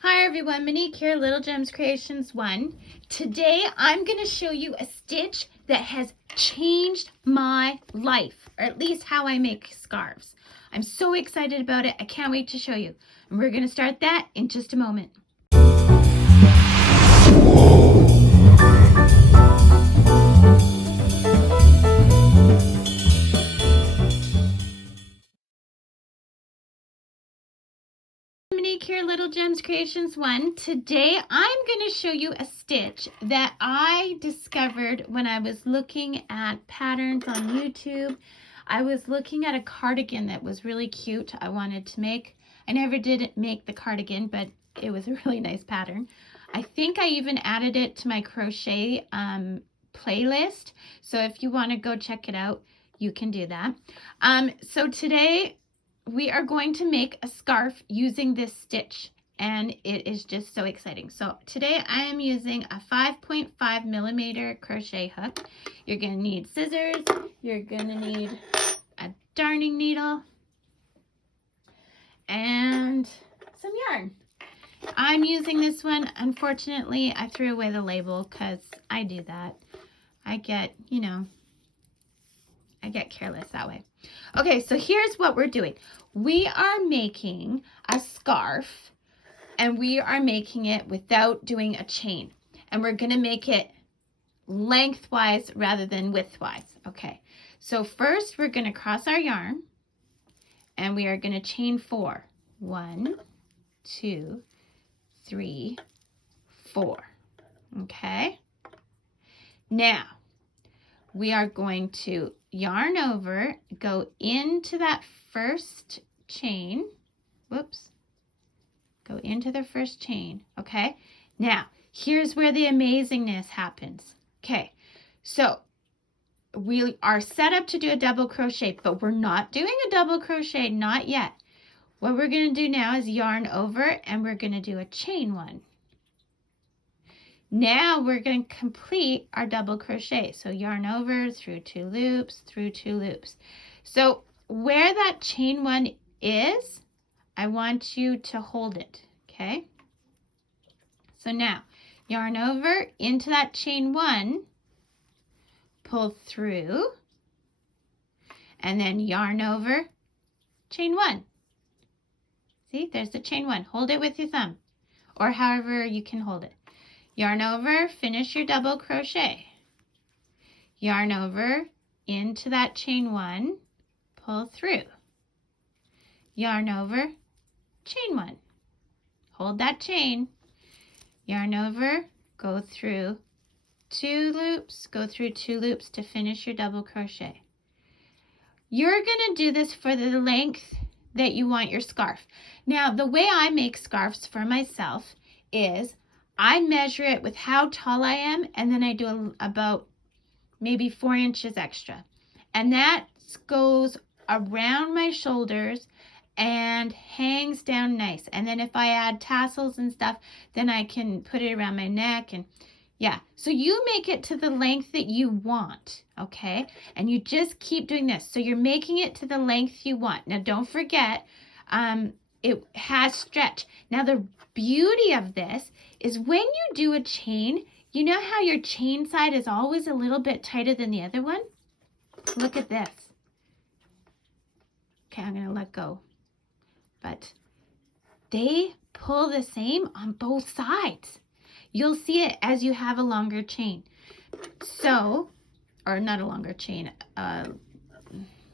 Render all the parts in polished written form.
Hi everyone, Monique here, Little Gems Creations 1. Today I'm going to show you a stitch that has changed my life, or at least how I make scarves. I'm so excited about it, I can't wait to show you. And we're going to start that in just a moment. Monique here, Little Gems Creations 1. Today I'm going to show you a stitch that I discovered when I was looking at patterns on YouTube. I was looking at a cardigan that was really cute I wanted to make. I never did make the cardigan, but it was a really nice pattern. I think I even added it to my crochet playlist. So if you want to go check it out, you can do that. So today we are going to make a scarf using this stitch, and it is just so exciting. So today I am using a 5.5 millimeter crochet hook. You're going to need scissors, you're going to need a darning needle, and some yarn. I'm using this one. Unfortunately, I threw away the label because I do that. I get careless that way. Okay, so here's what we're doing. We are making a scarf, and we are making it without doing a chain. And we're going to make it lengthwise rather than widthwise. Okay, so first we're going to cross our yarn, and we are going to chain 4. 1, 2, 3, 4. Okay, now we are going to yarn over, go into that first chain. Whoops. Go into the first chain. Okay. Now, here's where the amazingness happens. Okay. So we are set up to do a double crochet, but we're not doing a double crochet, not yet. What we're going to do now is yarn over, and we're going to do a chain 1. Now we're going to complete our double crochet. So yarn over, through 2 loops, through 2 loops. So where that chain 1 is, I want you to hold it, okay? So now yarn over into that chain 1, pull through, and then yarn over, chain 1. See, there's the chain 1. Hold it with your thumb, or however you can hold it. Yarn over, finish your double crochet. Yarn over into that chain 1, pull through. Yarn over, chain 1. Hold that chain. Yarn over, go through 2 loops, go through 2 loops to finish your double crochet. You're going to do this for the length that you want your scarf. Now, the way I make scarves for myself is I measure it with how tall I am, and then I do about maybe 4 inches extra. And that goes around my shoulders and hangs down nice. And then if I add tassels and stuff, then I can put it around my neck. And yeah, so you make it to the length that you want, okay? And you just keep doing this. So you're making it to the length you want. Now, don't forget, it has stretch. Now, the beauty of this is when you do a chain, you know how your chain side is always a little bit tighter than the other one? Look at this. Okay, I'm going to let go. But they pull the same on both sides. You'll see it as you have a longer chain. So, or not a longer chain,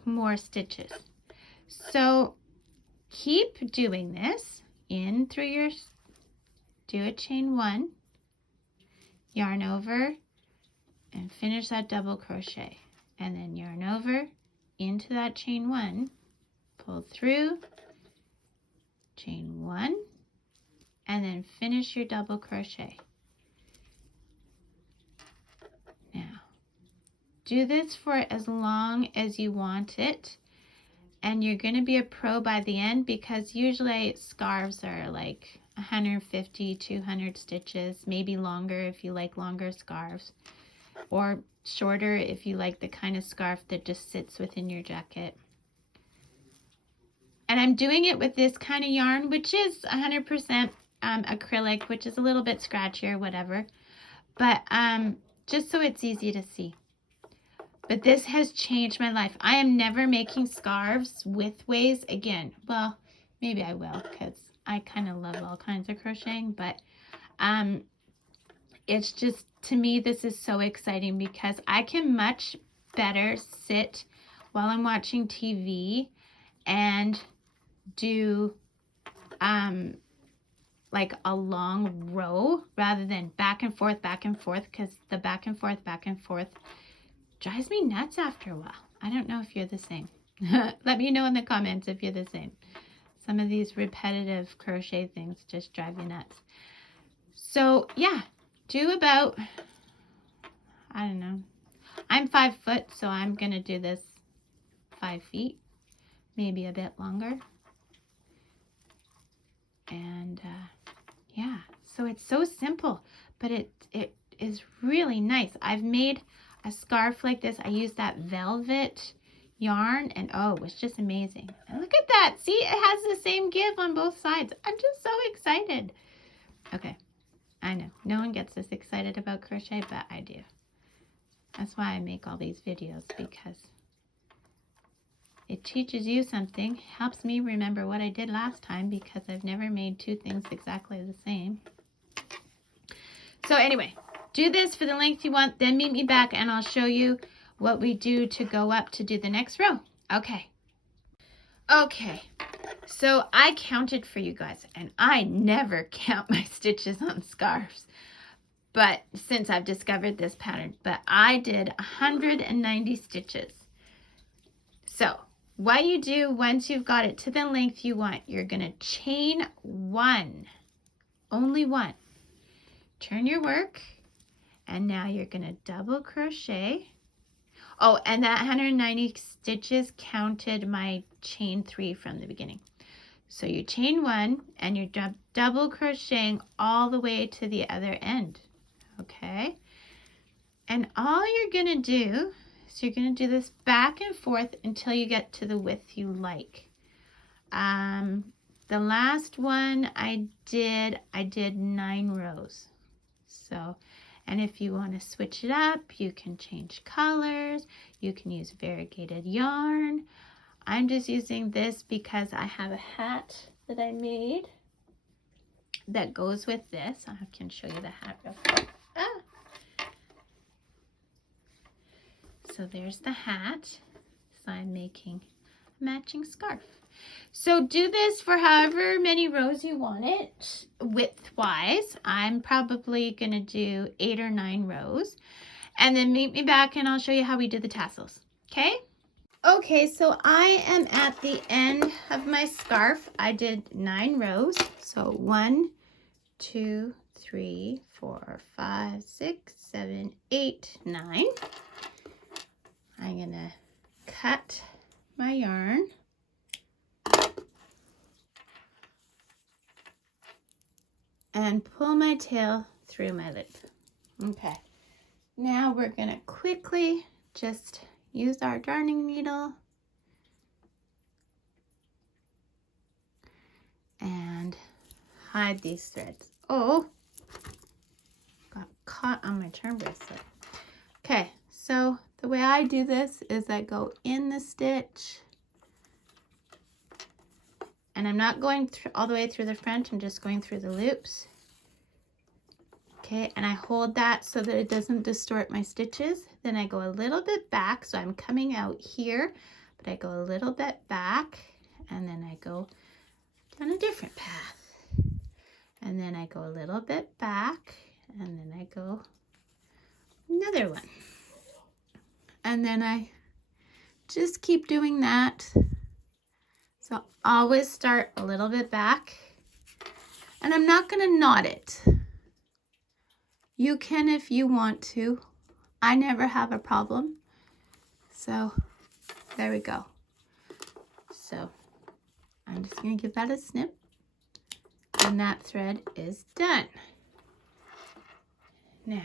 more stitches. So, keep doing this in through your, do a chain 1, yarn over, and finish that double crochet. And then yarn over into that chain 1, pull through, chain 1, and then finish your double crochet. Now, do this for as long as you want it, and you're going to be a pro by the end, because usually scarves are like 150, 200 stitches, maybe longer if you like longer scarves, or shorter if you like the kind of scarf that just sits within your jacket. And I'm doing it with this kind of yarn, which is 100% acrylic, which is a little bit scratchy or whatever, but just so it's easy to see. But this has changed my life. I am never making scarves widthways again. Well, maybe I will, because I kind of love all kinds of crocheting, but it's just, to me, this is so exciting because I can much better sit while I'm watching TV and do like a long row rather than back and forth, because the back and forth drives me nuts after a while. I don't know if you're the same. Let me know in the comments if you're the same. Some of these repetitive crochet things just drive you nuts. So yeah, do about, I don't know. I'm 5 foot, so I'm gonna do this 5 feet, maybe a bit longer. And yeah, so it's so simple, but it is really nice. I've made a scarf like this. I used that velvet yarn, and oh, it was just amazing. And look at that. See, it has the same give on both sides. I'm just so excited. Okay, I know no one gets this excited about crochet, but I do. That's why I make all these videos, because it teaches you something, helps me remember what I did last time, because I've never made two things exactly the same. So anyway, do this for the length you want, then meet me back and I'll show you what we do to go up to do the next row. Okay. Okay, so I counted for you guys, and I never count my stitches on scarves, but since I've discovered this pattern, but I did 190 stitches. So what you do once you've got it to the length you want, you're going to chain one, only one. Turn your work, and now you're going to double crochet. Oh, and that 190 stitches counted my chain 3 from the beginning. So you chain one, and you're double crocheting all the way to the other end. Okay? And all you're going to do, so you're going to do this back and forth until you get to the width you like. The last one I did 9 rows. So, and if you want to switch it up, you can change colors. You can use variegated yarn. I'm just using this because I have a hat that I made that goes with this. I can show you the hat real quick. So there's the hat. So I'm making a matching scarf. So do this for however many rows you want it, width-wise. I'm probably going to do 8 or 9 rows. And then meet me back and I'll show you how we do the tassels. Okay? Okay, so I am at the end of my scarf. I did 9 rows. So 1, 2, 3, 4, 5, 6, 7, 8, 9. I'm going to cut my yarn. And pull my tail through my loop. Okay, now we're going to quickly just use our darning needle and hide these threads. Oh, got caught on my charm bracelet. Okay, so the way I do this is I go in the stitch, and I'm not going all the way through the front, I'm just going through the loops. Okay, and I hold that so that it doesn't distort my stitches. Then I go a little bit back, so I'm coming out here, but I go a little bit back, and then I go down a different path. And then I go a little bit back, and then I go another one. And then I just keep doing that. So always start a little bit back, and I'm not going to knot it. You can if you want to. I never have a problem. So there we go. So I'm just going to give that a snip, and that thread is done. Now,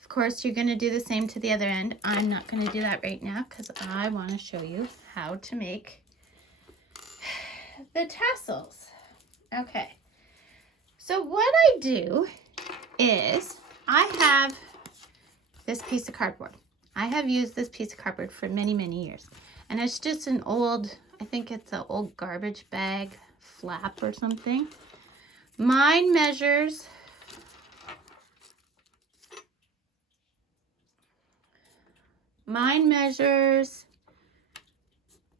of course, you're going to do the same to the other end. I'm not going to do that right now because I want to show you how to make the tassels. Okay, So what I do is I have this piece of cardboard. I have used this piece of cardboard for many, many years. And it's just an old, I think it's an old garbage bag flap or something. Mine measures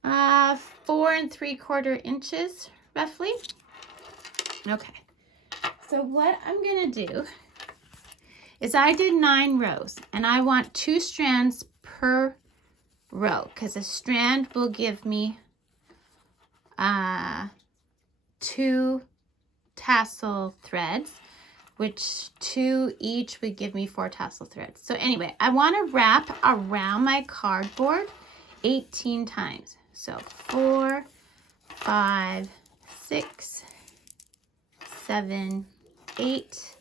4 3/4 inches roughly. Okay, so what I'm gonna do is I did 9 rows and I want 2 strands per row because a strand will give me 2 tassel threads, which 2 each would give me 4 tassel threads. So anyway, I want to wrap around my cardboard 18 times. So 4, 5, 6, 7, 8,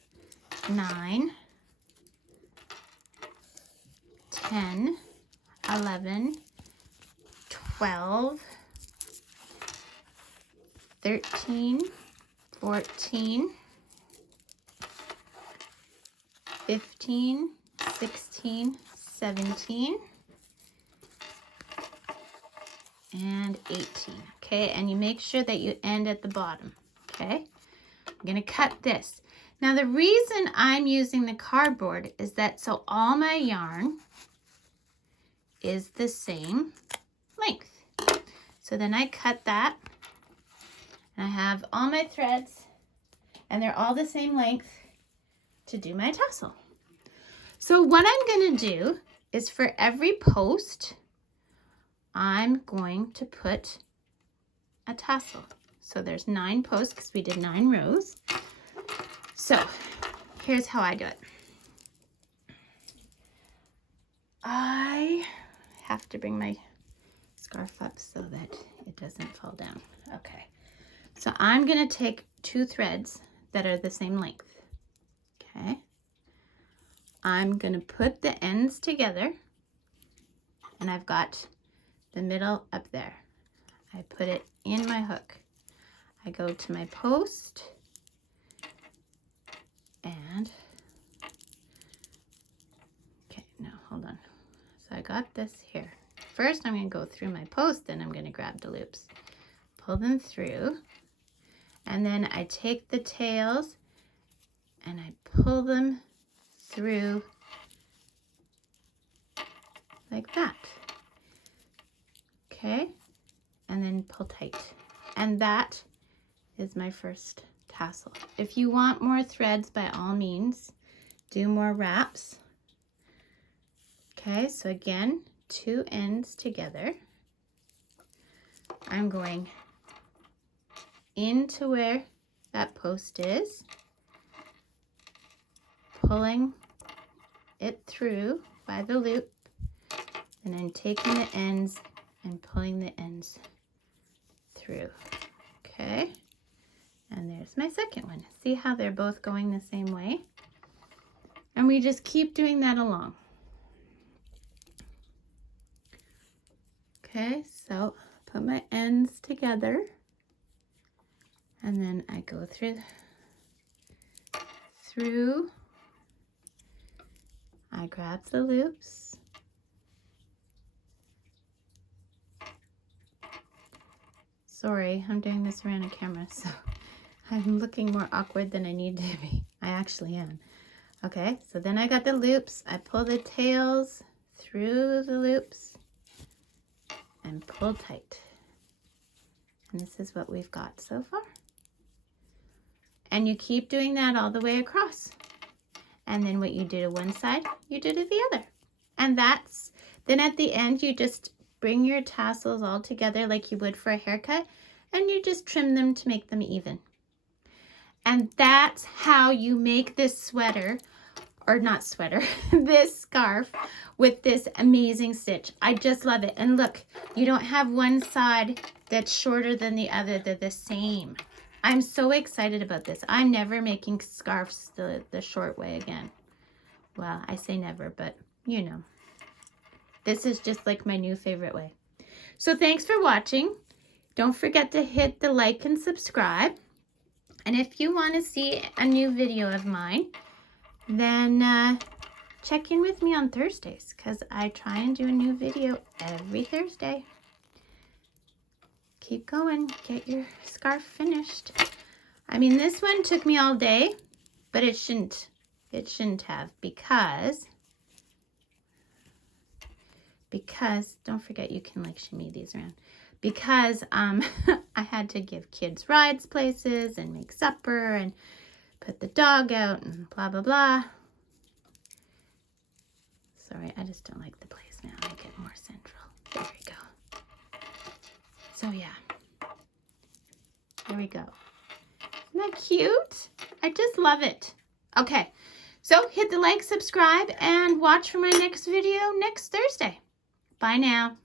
9, 10, 11, 12, 13, 14, 15, 16, 17, and 18. Okay, and you make sure that you end at the bottom. Okay, I'm going to cut this. Now the reason I'm using the cardboard is that so all my yarn is the same length. So then I cut that and I have all my threads and they're all the same length to do my tassel. So what I'm going to do is for every post, I'm going to put a tassel. So there's 9 posts because we did 9 rows. So here's how I do it. I have to bring my scarf up so that it doesn't fall down. Okay. So I'm going to take 2 threads that are the same length. Okay. I'm going to put the ends together and I've got the middle up there. I put it in my hook. I go to my post and okay, now hold on. So I got this here. First I'm going to go through my post and I'm going to grab the loops, pull them through, and then I take the tails and I pull them through like that. Okay, and then pull tight. And that is my first tassel. If you want more threads, by all means, do more wraps. Okay, so again, 2 ends together. I'm going into where that post is, pulling it through by the loop, and then taking the ends and pulling the ends through. Okay, and there's my second one. See how they're both going the same way? And we just keep doing that along. Okay, so put my ends together and then I go through, I grab the loops, sorry, I'm doing this around a camera, so I'm looking more awkward than I need to be. I actually am. Okay, so then I got the loops, I pull the tails through the loops and pull tight. And this is what we've got so far. And you keep doing that all the way across. And then what you do to one side, you do to the other. And that's, then at the end, you just bring your tassels all together like you would for a haircut, and you just trim them to make them even. And that's how you make this sweater, or not sweater, this scarf with this amazing stitch. I just love it. And look, you don't have one side that's shorter than the other. They're the same. I'm so excited about this. I'm never making scarves the short way again. Well, I say never, but you know. This is just like my new favorite way. So thanks for watching. Don't forget to hit the like and subscribe. And if you want to see a new video of mine, then check in with me on Thursdays, because I try and do a new video every Thursday. Keep going, get your scarf finished. I mean, this one took me all day, but it shouldn't have, because don't forget you can like shimmy these around, because I had to give kids rides places and make supper and put the dog out and blah blah blah. Sorry, I just don't like the place now. Make it more central. There we go. So yeah, there we go. Isn't that cute? I just love it. Okay, so hit the like, subscribe, and watch for my next video next Thursday. Bye now.